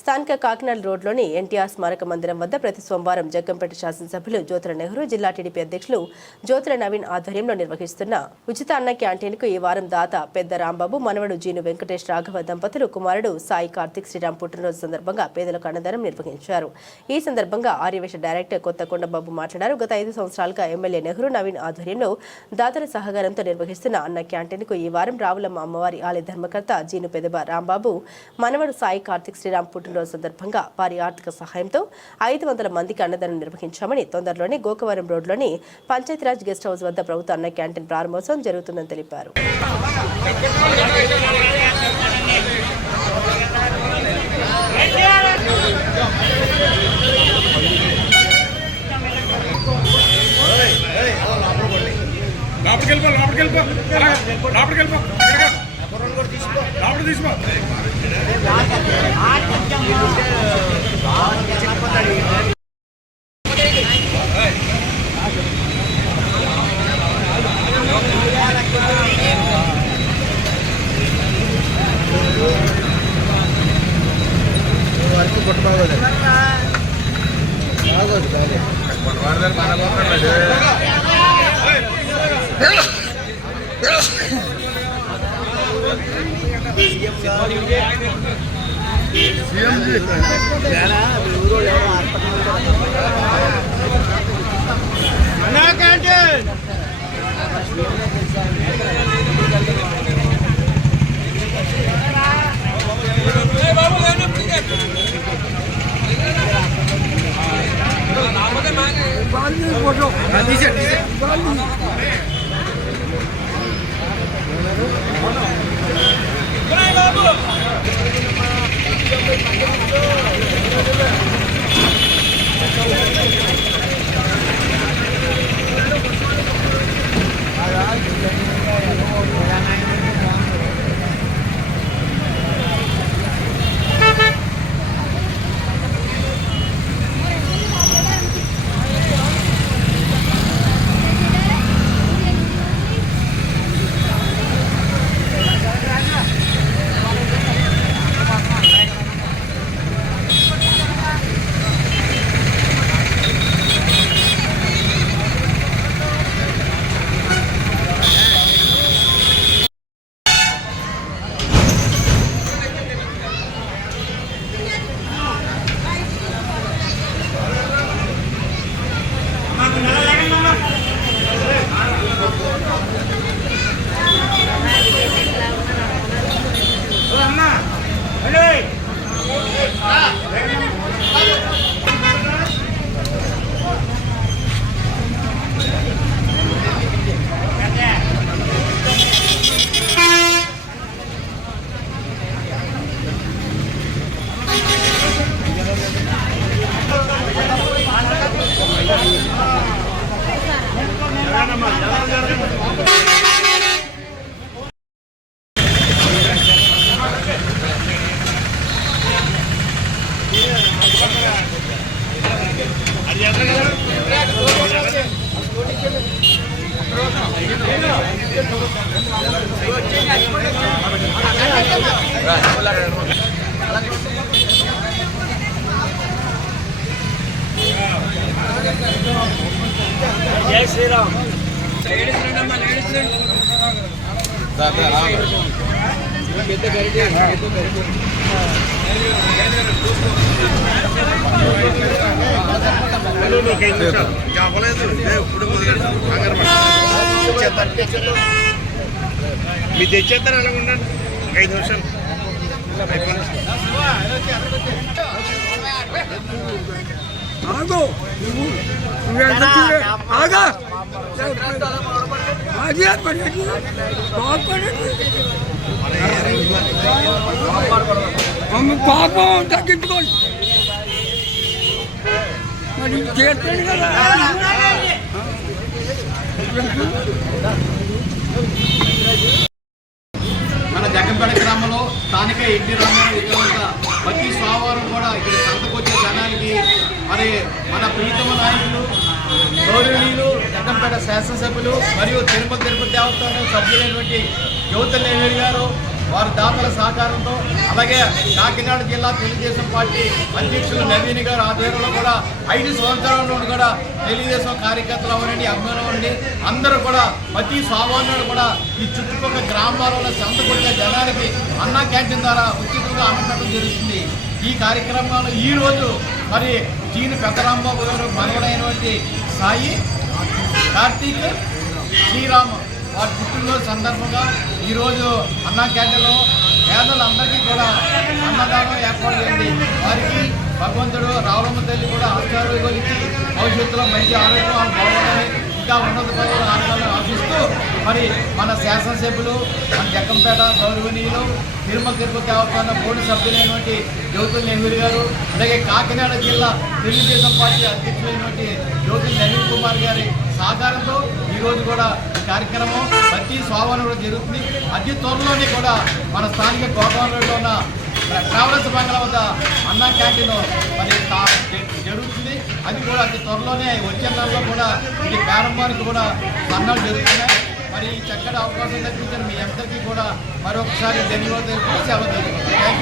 స్థానిక కాకినాడ రోడ్లోని ఎన్టీఆర్ స్మారక మందిరం వద్ద ప్రతి సోమవారం జగ్గంపేట శాసనసభ్యులు జ్యోతుల నెహ్రూ, జిల్లా టీడీపీ అధ్యక్షులు జ్యోతుల నవీన్ ఆధ్వర్యంలో నిర్వహిస్తున్న ఉచిత అన్న క్యాంటీన్కు ఈ వారం దాత పెద్ద రాంబాబు, మనవడు జీను వెంకటేష్ రాఘవ దంపతులు కుమారుడు సాయి కార్తిక్ శ్రీరామ్ పుట్టినరోజు సందర్భంగా పేదలకు అన్నదానం నిర్వహించారు. ఈ సందర్భంగా ఆర్యవేశ డైరెక్టర్ కొత్తకొండబాబు మాట్లాడారు. గత 5 సంవత్సరాలుగా ఎమ్మెల్యే నెహ్రూ, నవీన్ ఆధ్వర్యంలో దాతల సహకారంతో నిర్వహిస్తున్న అన్న క్యాంటీన్కు ఈ వారం రావులమ్మ అమ్మవారి ఆలయ ధర్మకర్త జీను పెదబ రాంబాబు, మనవడు సాయి కార్తిక్ శ్రీరామ్ పుట్టినరోజు సందర్భంగా వారి ఆర్థిక సహాయంతో 500 మందికి అన్నదానం నిర్వహించామని, తొందరలోనే గోకవరం రోడ్లోని పంచాయతీరాజ్ గెస్ట్ హౌస్ వద్ద ప్రభుత్వ అన్న క్యాంటీన్ ప్రారంభోత్సవం జరుగుతుందని తెలిపారు. జై శ్రీరామ్. మీరు తెచ్చేస్తారు అలా ఉండండి. 5 నిమిషాలు పాపం తగ్గించుకోండి మరి చేస్తాడు కదా. మన జగ్గంపేట గ్రామంలో స్థానిక ఎన్టీ రామారావు విగ్రహంగా ప్రతి సోమవారం కూడా ఇక్కడ సంతకొచ్చే జనానికి మరి మన ప్రీతమ నాయకులు గౌరవనీయులు జగ్గంపేట శాసనసభ్యులు మరియు తిరుపతి దేవస్థానం సభ్యులైనటువంటి జ్యోతుల నెహ్రూ గారు వారి దాతల సహకారంతో, అలాగే కాకినాడ జిల్లా తెలుగుదేశం పార్టీ అధ్యక్షులు నవీన్ గారు ఆధ్వర్యంలో కూడా 5 సంవత్సరాల నుండి కూడా తెలుగుదేశం కార్యకర్తలు అవనండి, అభిమానులు అవ్వండి, అందరూ కూడా ప్రతి సోమవారం కూడా ఈ చుట్టుపక్కల గ్రామాలలో సంతకొచ్చే జనానికి అన్నా క్యాంటీన్ ద్వారా ఉచితంగా అన్నపెట్టడం జరుగుతుంది. ఈ కార్యక్రమాలు ఈరోజు మరి జీని పెద్దరాంబాబు గారు మనవడైనటువంటి సాయి కార్తీక్ శ్రీరామ్ వారి పుట్టినరోజు సందర్భంగా ఈరోజు అన్నా క్యాంటీన్లో పేదలందరికీ కూడా అన్నదానం ఏర్పాటు చేయండి. వారికి భగవంతుడు రావణమ్మ తల్లి కూడా ఆరోగ్యం ఇచ్చి భవిష్యత్తులో మంచి ఆరోగ్యం బాగుండాలని, ఇంకా ఉన్నత పదవులు ఆడాలని ఆశిస్తూ మరి మన శాసనసభ్యులు, మన జగ్గంపేట గౌరవనీయులు, తిరుమల తిరుపతి దేవస్థాన బోర్డు సభ్యులైనటువంటి జ్యోతుల్ నెహ్రూ గారు, అలాగే కాకినాడ జిల్లా తెలుగుదేశం పార్టీ అధ్యక్షులైనటువంటి జ్యోతుల్ నవీన్ కుమార్ గారి సహకారంతో ఈరోజు కూడా ఈ కార్యక్రమం ప్రతి సోమవారం కూడా జరుగుతుంది. అతి త్వరలోనే కూడా మన స్థానిక గోదావరిలో ఉన్న ట్రావెలర్స్ బంగ్లా వద్ద అన్నా క్యాంటీన్ మరి జరుగుతుంది. అది కూడా అతి త్వరలోనే వచ్చే నెలలో కూడా ఇది ప్రారంభానికి కూడా సన్నాలు జరుగుతున్నాయి. మరి ఈ చక్కటి అవకాశం కల్పించిన మీ అందరికీ కూడా మరొకసారి ధన్యవాదాలు. సెలవు.